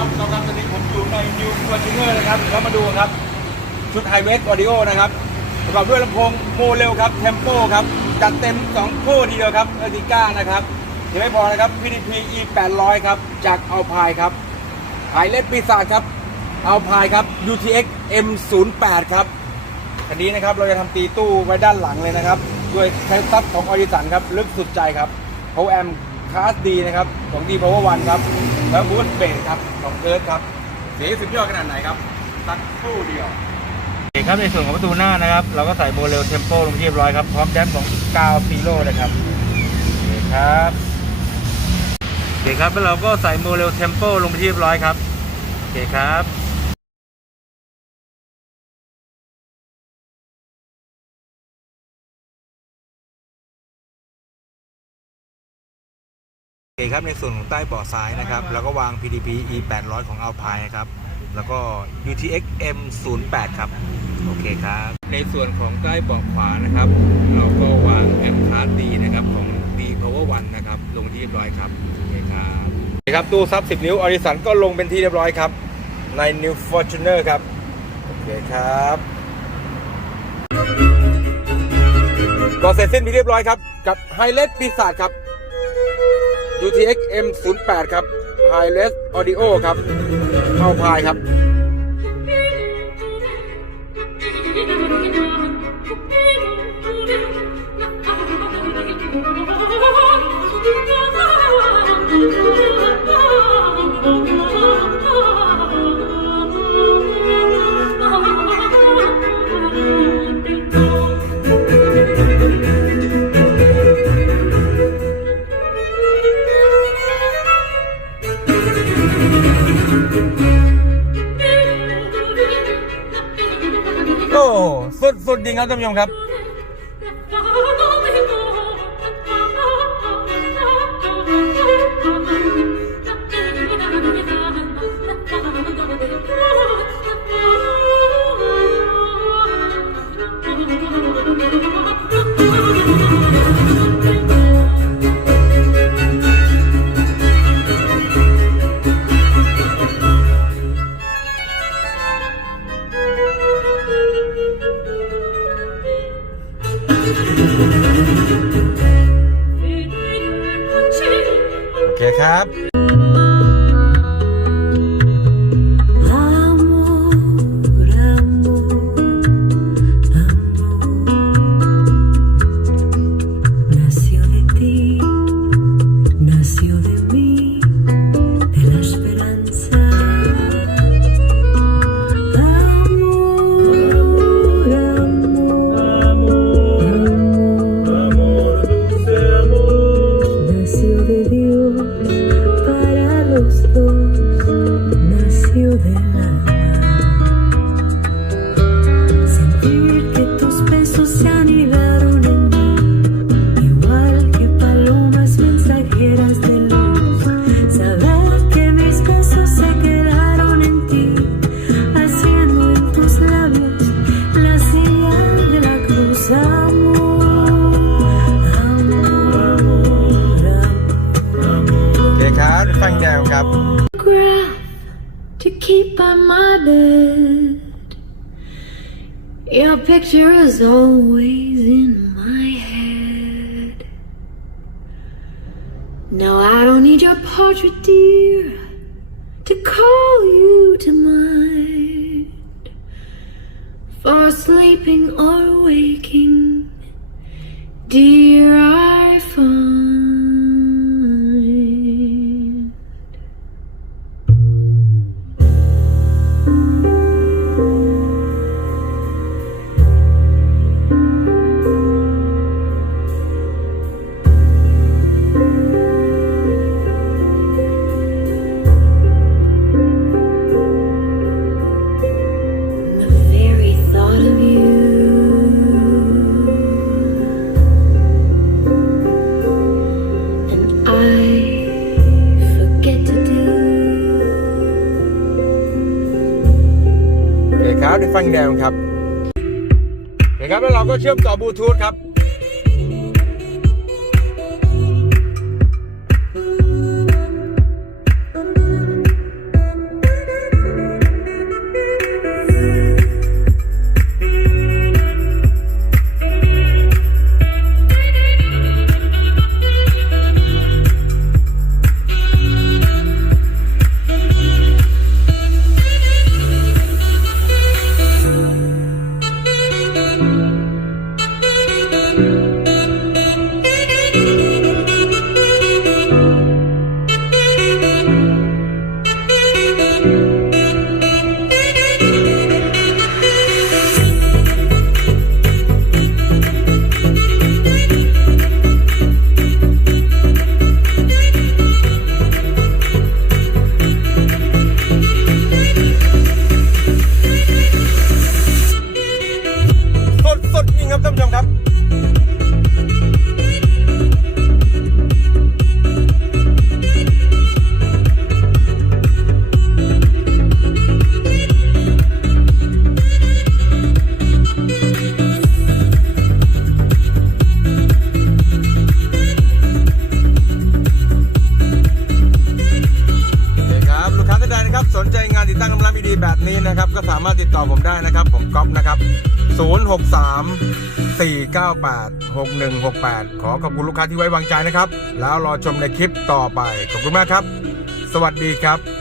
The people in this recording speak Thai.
ครับเราครับตอนนี้ผมอยู่ในนิวฟอร์จูเนอร์นะครับเรามาดูครับชุดไฮเวสออดิโอนะครับประกอบด้วยลำโพงโมเรลครับเทมโปครับจัดเต็ม2คู่ทีเดียวครับเออร์ติก้านะครับยังไม่พอนะครับ PDP E 800ครับจากอัลพายครับไฮเลสปีศาจครับอัลพายครับ UTX M 0 8ครับคันนี้นะครับเราจะทำตีตู้ไว้ด้านหลังเลยนะครับด้วยแคสซับของออริสันครับลึกสุดใจครับโ o แอมคลาสดีนะครับของดีพาวเวอร์วันครับ แล้วบูธเบสครับของเอิร์ธครับเสียสุดยอดขนาดไหนครับสักครู่เดียวครับในส่วนของประตูหน้านะครับ เราก็ใส่โมเรลเทมโปลงที่เรียบร้อยครับ พร้อมแดมของกาวฟีโร่นะครับโอเคครับโอเคครับแล้วเราก็ใส่โมเรลเทมโปลงไปที่เรียบร้อยครับโอเคครับ เคครับในส่วนของใต้เบาะซ้ายนะครับ แล้วก็วาง PDP E 800ของ Alpine นะครับ แล้วก็ UTX M 0 8ครับ โอเคครับ ในส่วนของใต้เบาะขวานะครับ เราก็วาง M Class D นะครับของ D Power One นะครับ ลงที่เรียบร้อยครับ โอเคครับโอเคครับตู้ซับ 10 นิ้วออริสันก็ลงเป็นที่เรียบร้อยครับ ใน New Fortuner ครับ โอเคครับก็เสร็จสิ้นไปเรียบร้อยครับ กับไฮเลสปีศาจครับ UTX M 0 8 ครับ High Res Audio ครับ เข้าพายครับ สุดสุดจริงครับท่านผู้ชมครับ คครับ คครับ ฟังแนวครับ graph to keep by my bed. Your picture is always in my head. No, I don't need your portrait, dear, to call you to mind. For sleeping or waking, dear, I โอเคครับได้ฟังแนวครับโอเคครับแล้วเราก็เชื่อมต่อบลูทูธครับามารถติดต่อผมได้นะครับ ผมก๊อฟนะครับ 063 498 6168 ขอขอบคุณลูกค้าที่ไว้วางใจนะครับ แล้วรอชมในคลิปต่อไป ขอบคุณมากครับ สวัสดีครับ